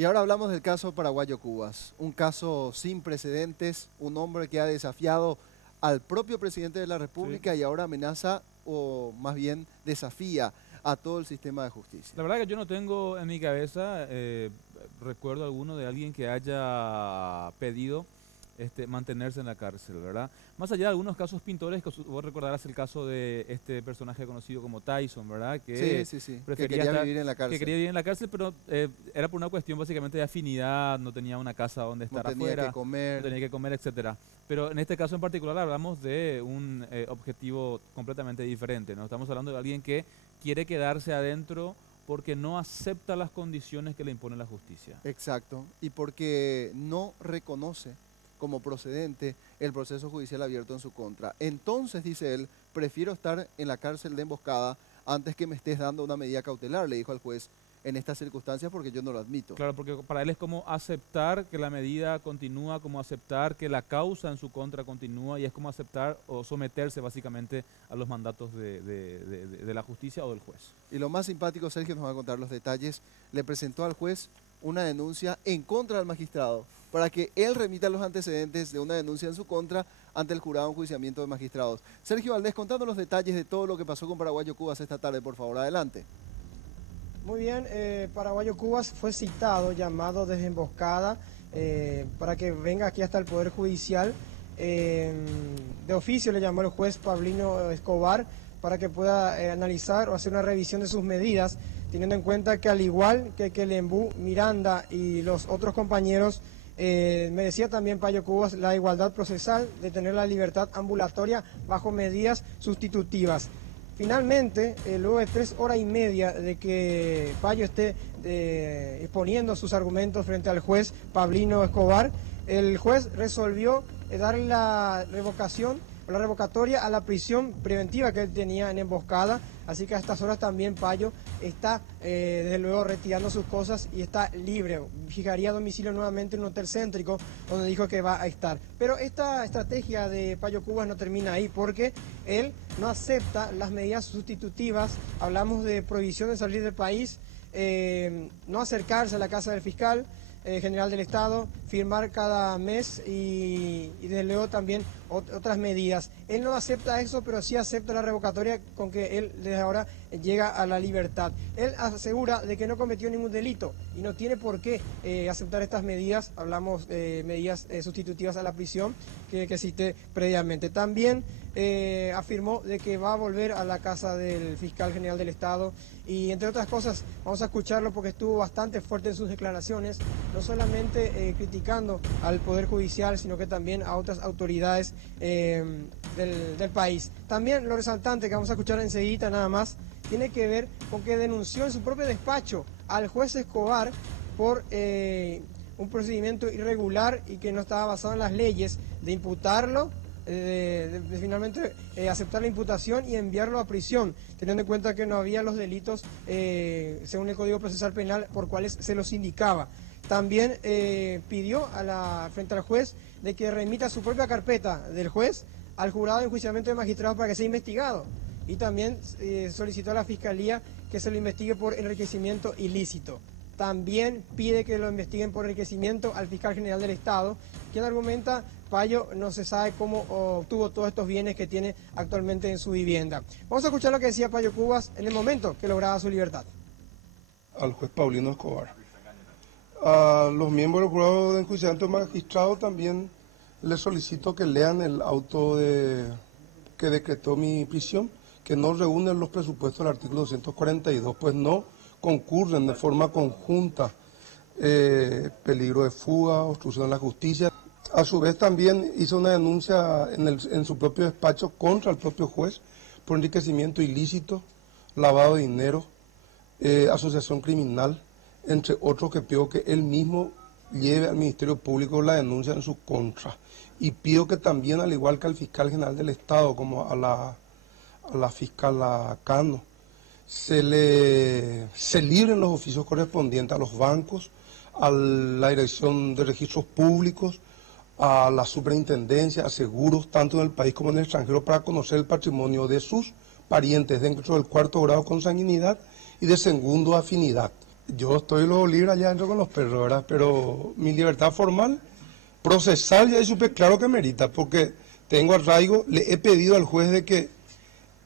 Y ahora hablamos del caso Paraguayo Cubas, un caso sin precedentes, un hombre que ha desafiado al propio presidente de la República y ahora amenaza o más bien desafía a todo el sistema de justicia. La verdad que yo no tengo en mi cabeza recuerdo alguno de alguien que haya pedido mantenerse en la cárcel, ¿verdad? Más allá de algunos casos pintores, que vos recordarás el caso de este personaje conocido como Tyson, ¿verdad? Que Sí, que prefería quería vivir en la cárcel. que quería vivir en la cárcel, pero era por una cuestión básicamente de afinidad, no tenía una casa donde estar No tenía afuera, que comer. no tenía que comer, etcétera. Pero en este caso en particular hablamos de un objetivo completamente diferente, ¿no? Estamos hablando de alguien que quiere quedarse adentro porque no acepta las condiciones que le impone la justicia. Exacto, y porque no reconoce como procedente el proceso judicial abierto en su contra. Entonces, dice él, prefiero estar en la cárcel de emboscada antes que me estés dando una medida cautelar, le dijo al juez, en estas circunstancias porque yo no lo admito. Claro, porque para él es como aceptar que la medida continúa, como aceptar que la causa en su contra continúa y es como aceptar o someterse básicamente a los mandatos de la justicia o del juez. Y lo más simpático, Sergio nos va a contar los detalles, le presentó al juez una denuncia en contra del magistrado para que él remita los antecedentes de una denuncia en su contra ante el jurado de enjuiciamiento de magistrados. Sergio Valdés, contando los detalles de todo lo que pasó con Paraguayo Cubas esta tarde, por favor, adelante. Muy bien, Paraguayo Cubas fue citado, llamado desde emboscada, para que venga aquí hasta el Poder Judicial. De oficio le llamó el juez Pablino Escobar para que pueda analizar o hacer una revisión de sus medidas, teniendo en cuenta que al igual que Kelembú, Miranda y los otros compañeros, merecía también Payo Cubas la igualdad procesal de tener la libertad ambulatoria bajo medidas sustitutivas. Finalmente, luego de 3 horas y media de que Payo esté exponiendo sus argumentos frente al juez Pablino Escobar, el juez resolvió darle la revocación o la revocatoria a la prisión preventiva que él tenía en emboscada, así que a estas horas también Payo está desde luego retirando sus cosas y está libre. Fijaría domicilio nuevamente en un hotel céntrico donde dijo que va a estar. Pero esta estrategia de Payo Cubas no termina ahí porque él no acepta las medidas sustitutivas. Hablamos de prohibición de salir del país, no acercarse a la casa del fiscal general del Estado, firmar cada mes y desde luego también otras medidas. Él no acepta eso, pero sí acepta la revocatoria con que él desde ahora llega a la libertad. Él asegura de que no cometió ningún delito y no tiene por qué aceptar estas medidas. Hablamos de medidas sustitutivas a la prisión que cité previamente. También afirmó de que va a volver a la casa del fiscal general del Estado y entre otras cosas vamos a escucharlo porque estuvo bastante fuerte en sus declaraciones, no solamente criticando al Poder Judicial, sino que también a otras autoridades del país. También lo resaltante que vamos a escuchar enseguida nada más tiene que ver con que denunció en su propio despacho al juez Escobar por un procedimiento irregular y que no estaba basado en las leyes, de imputarlo, de finalmente aceptar la imputación y enviarlo a prisión, teniendo en cuenta que no había los delitos según el Código Procesal Penal por cuales se los indicaba. También pidió frente al juez de que remita su propia carpeta del juez al jurado de enjuiciamiento de magistrados para que sea investigado. Y también solicitó a la Fiscalía que se lo investigue por enriquecimiento ilícito. También pide que lo investiguen por enriquecimiento al fiscal general del Estado, quien argumenta Payo no se sabe cómo obtuvo todos estos bienes que tiene actualmente en su vivienda. Vamos a escuchar lo que decía Payo Cubas en el momento que lograba su libertad. Al juez Paulino Escobar. A los miembros del jurado de enjuiciamiento de magistrado también les solicito que lean el auto que decretó mi prisión, que no reúnen los presupuestos del artículo 242, pues no concurren de forma conjunta peligro de fuga, obstrucción a la justicia. A su vez también hizo una denuncia en su propio despacho contra el propio juez por enriquecimiento ilícito, lavado de dinero, asociación criminal, entre otros, que pido que él mismo lleve al Ministerio Público la denuncia en su contra. Y pido que también, al igual que al fiscal general del Estado, como a la fiscal Cano, se libren los oficios correspondientes a los bancos, a la Dirección de Registros Públicos, a la Superintendencia, a seguros, tanto en el país como en el extranjero, para conocer el patrimonio de sus parientes dentro del 4º grado consanguinidad y de segundo afinidad. Yo estoy lo libre allá adentro con los perros, ¿verdad? Pero mi libertad formal, procesal, ya supe claro que merita, porque tengo arraigo, le he pedido al juez de que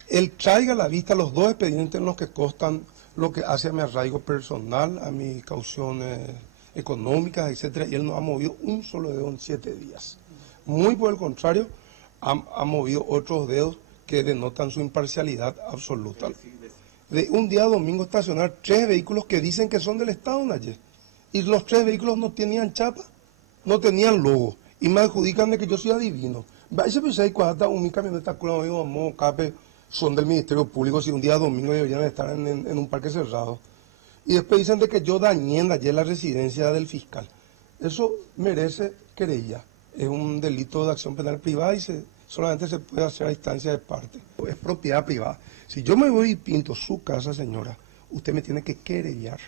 él traiga a la vista los 2 expedientes en los que constan lo que hace a mi arraigo personal, a mis cauciones económicas, etcétera, y él no ha movido un solo dedo en 7 días. Muy por el contrario, ha movido otros dedos que denotan su imparcialidad absoluta. De un día a domingo estacionar 3 vehículos que dicen que son del Estado, Nayef, y los 3 vehículos no tenían chapa, no tenían logo, y me adjudican de que yo soy adivino. Vaya, pues ahí cuando mi camioneta son del Ministerio Público, si un día domingo deberían estar en un parque cerrado. Y después dicen de que yo dañé ayer la residencia del fiscal. Eso merece querella. Es un delito de acción penal privada y solamente se puede hacer a instancia de parte. Es propiedad privada. Si yo me voy y pinto su casa, señora, usted me tiene que querellar.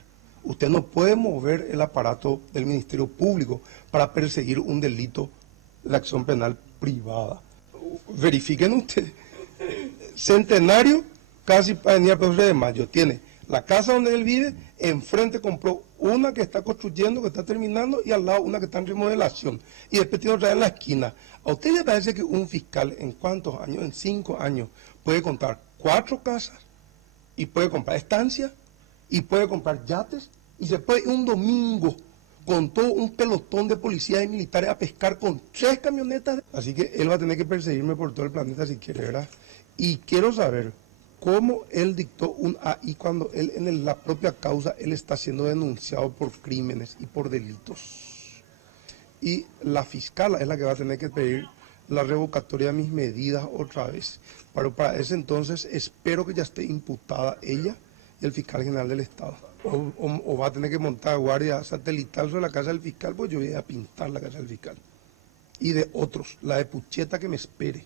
Usted no puede mover el aparato del Ministerio Público para perseguir un delito de acción penal privada. Verifiquen ustedes. Centenario, casi Avenida Pedro de Mayo, tiene la casa donde él vive, enfrente compró una que está construyendo, que está terminando, y al lado una que está en remodelación. Y después tiene otra en la esquina. ¿A usted le parece que un fiscal en cuántos años, en 5 años, puede comprar 4 casas, y puede comprar estancias, y puede comprar yates, y se puede ir un domingo con todo un pelotón de policías y militares a pescar con 3 camionetas? Así que él va a tener que perseguirme por todo el planeta si quiere, ¿verdad? Y quiero saber cómo él dictó un AI cuando él en la propia causa él está siendo denunciado por crímenes y por delitos. Y la fiscal es la que va a tener que pedir la revocatoria de mis medidas otra vez. Pero para ese entonces espero que ya esté imputada ella y el fiscal general del Estado. O va a tener que montar guardia satelital sobre la casa del fiscal, pues yo voy a pintar la casa del fiscal. Y de otros, la de Pucheta que me espere.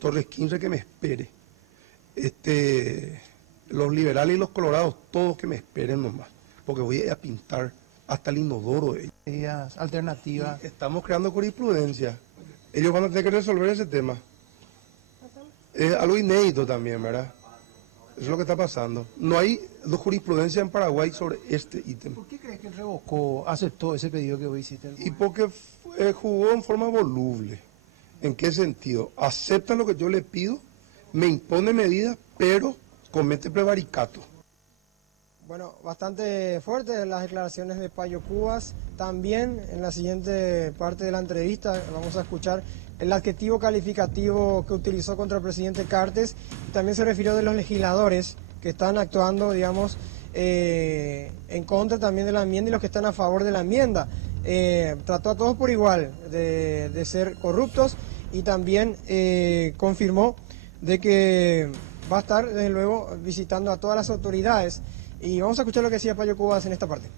Torres 15 que me espere, los liberales y los colorados, todos que me esperen nomás, porque voy a pintar hasta el inodoro de ellos. Alternativas. Y estamos creando jurisprudencia, ellos van a tener que resolver ese tema. Es algo inédito también, ¿verdad? Eso es lo que está pasando. No hay jurisprudencia en Paraguay sobre este ítem. ¿Por qué crees que él revocó, aceptó ese pedido que vos hiciste? Y porque jugó en forma voluble. ¿En qué sentido? Acepta lo que yo le pido, me impone medidas, pero comete prevaricato. Bueno, bastante fuertes las declaraciones de Payo Cubas. También en la siguiente parte de la entrevista vamos a escuchar el adjetivo calificativo que utilizó contra el presidente Cartes. También se refirió de los legisladores que están actuando, digamos, en contra también de la enmienda y los que están a favor de la enmienda. Trató a todos por igual de ser corruptos y también confirmó de que va a estar desde luego visitando a todas las autoridades. Y vamos a escuchar lo que decía Payo Cubas en esta parte.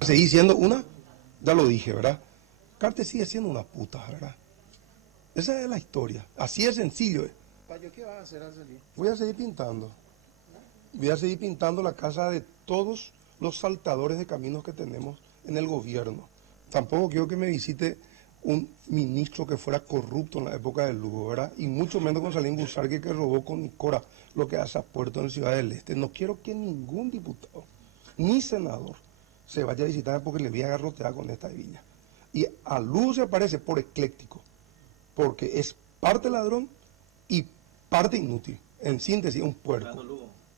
Seguí siendo una, ya lo dije, ¿verdad? Cartes sigue siendo una puta, ¿verdad? Esa es la historia, así es sencillo. Payo, ¿qué vas a hacer al salir? Voy a seguir pintando. Voy a seguir pintando la casa de todos los saltadores de caminos que tenemos en el gobierno. Tampoco quiero que me visite un ministro que fuera corrupto en la época del Lugo, ¿verdad? Y mucho menos González Busarque que robó con Nicora lo que hace a Puerto en Ciudad del Este. No quiero que ningún diputado, ni senador, se vaya a visitar porque le voy a garrotear con esta viña. Y a Lugo se aparece por ecléctico, porque es parte ladrón y parte inútil. En síntesis, un puerco.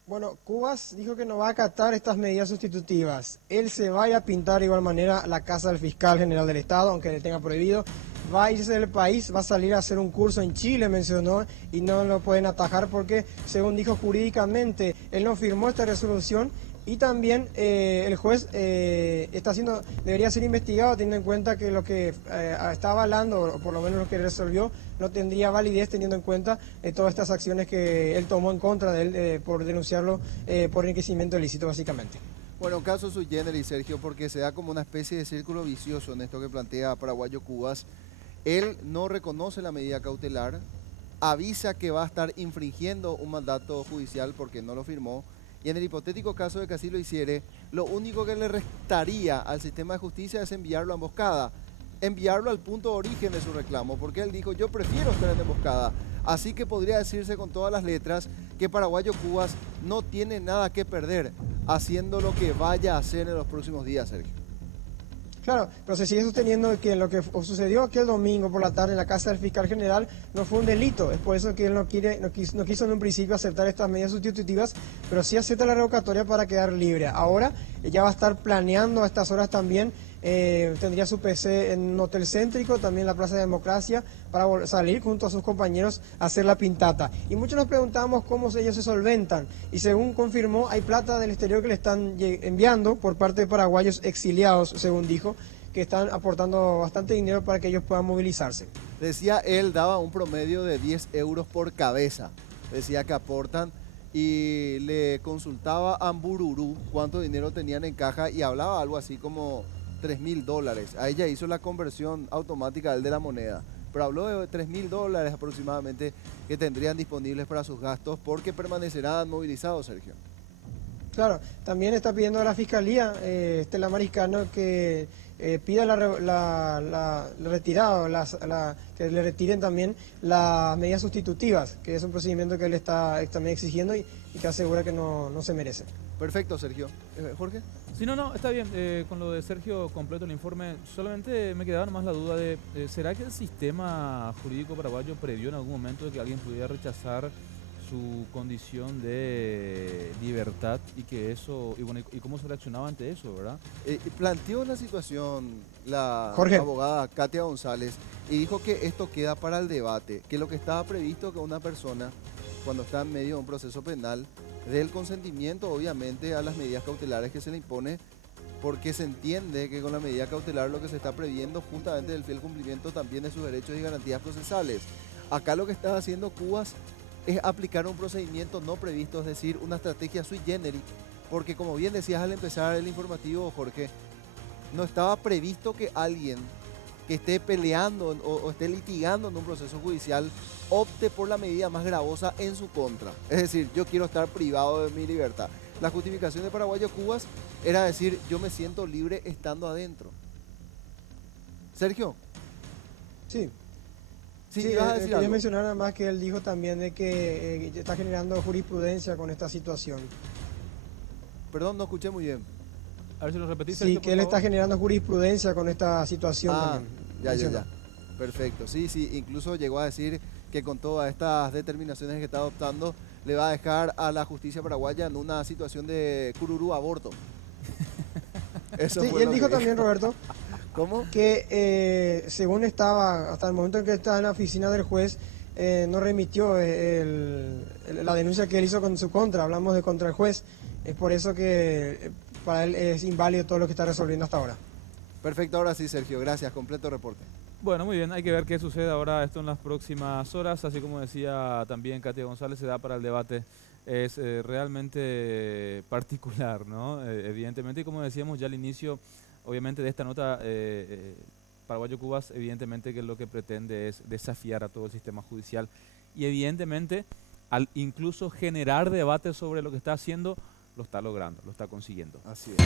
Bueno, Cubas dijo que no va a acatar estas medidas sustitutivas. Él se va a ir a pintar de igual manera la casa del fiscal general del Estado, aunque le tenga prohibido. Va a irse del país, va a salir a hacer un curso en Chile, mencionó, y no lo pueden atajar porque, según dijo jurídicamente, él no firmó esta resolución. Y también el juez debería ser investigado teniendo en cuenta que lo que está avalando, o por lo menos lo que resolvió, no tendría validez teniendo en cuenta todas estas acciones que él tomó en contra de él por denunciarlo por enriquecimiento ilícito, básicamente. Bueno, caso sui generis, Sergio, porque se da como una especie de círculo vicioso en esto que plantea Paraguayo Cubas. Él no reconoce la medida cautelar, avisa que va a estar infringiendo un mandato judicial porque no lo firmó. Y en el hipotético caso de que así lo hiciere, lo único que le restaría al sistema de justicia es enviarlo a emboscada, enviarlo al punto de origen de su reclamo, porque él dijo, yo prefiero estar en emboscada. Así que podría decirse con todas las letras que Paraguayo Cubas no tiene nada que perder. haciendo lo que vaya a hacer en los próximos días, Sergio. Claro, pero se sigue sosteniendo que lo que sucedió aquel domingo por la tarde en la casa del fiscal general no fue un delito. Es por eso que él no quiso en un principio aceptar estas medidas sustitutivas, pero sí acepta la revocatoria para quedar libre. Ahora ya va a estar planeando a estas horas también. Tendría su PC en un hotel céntrico, también en la Plaza de Democracia, para salir junto a sus compañeros a hacer la pintata. Y muchos nos preguntábamos cómo ellos se solventan. Y según confirmó, hay plata del exterior que le están enviando por parte de paraguayos exiliados, según dijo, que están aportando bastante dinero para que ellos puedan movilizarse. Decía él, daba un promedio de 10 euros por cabeza. Decía que aportan y le consultaba a Ambururú cuánto dinero tenían en caja y hablaba algo así como $3.000. A ella hizo la conversión automática de la moneda, pero habló de $3.000 aproximadamente que tendrían disponibles para sus gastos porque permanecerán movilizados, Sergio. Claro, también está pidiendo a la Fiscalía, Estela Mariscano, que pida la retirada, que le retiren también las medidas sustitutivas, que es un procedimiento que él está también exigiendo y que asegura que no se merece. Perfecto, Sergio. ¿Jorge? Sí, no, está bien. Con lo de Sergio completo el informe, solamente me quedaba nomás la duda de, ¿será que el sistema jurídico paraguayo previó en algún momento de que alguien pudiera rechazar su condición de libertad y que eso, y cómo se reaccionaba ante eso, verdad? Planteó una situación la Jorge. abogada Katia González y dijo que esto queda para el debate, que lo que estaba previsto que una persona, cuando está en medio de un proceso penal, dé el consentimiento, obviamente, a las medidas cautelares que se le impone, porque se entiende que con la medida cautelar lo que se está previendo justamente el fiel cumplimiento también de sus derechos y garantías procesales. Acá lo que está haciendo Cubas es aplicar un procedimiento no previsto, es decir, una estrategia sui generis, porque como bien decías al empezar el informativo, Jorge, no estaba previsto que alguien que esté peleando o esté litigando en un proceso judicial opte por la medida más gravosa en su contra. Es decir, yo quiero estar privado de mi libertad. La justificación de Paraguayo Cubas era decir, yo me siento libre estando adentro. Sergio. Sí. Sí, Sí, ibas a decir quería algo. mencionar nada más que él dijo también de que está generando jurisprudencia con esta situación. Perdón, no escuché muy bien. A ver si lo repetís. Sí, Sergio, que por él favor. está generando jurisprudencia con esta situación también. Ya. Mencionó. Perfecto. Sí, incluso llegó a decir que con todas estas determinaciones que está adoptando, le va a dejar a la justicia paraguaya en una situación de cururú aborto. Eso Sí, fue y él lo dijo que también, Roberto, ¿Cómo? que según estaba, hasta el momento en que estaba en la oficina del juez, no remitió la denuncia que él hizo con su contra, hablamos de contra el juez, es por eso que para él es inválido todo lo que está resolviendo hasta ahora. Perfecto, ahora sí, Sergio. Gracias. Completo reporte. Bueno, muy bien, hay que ver qué sucede ahora esto en las próximas horas, así como decía también Katia González, se da para el debate. Es realmente particular, ¿no? Evidentemente, y como decíamos ya al inicio, obviamente de esta nota, Paraguayo Cubas, evidentemente que lo que pretende es desafiar a todo el sistema judicial y evidentemente al incluso generar debate sobre lo que está haciendo, lo está logrando, lo está consiguiendo. Así es.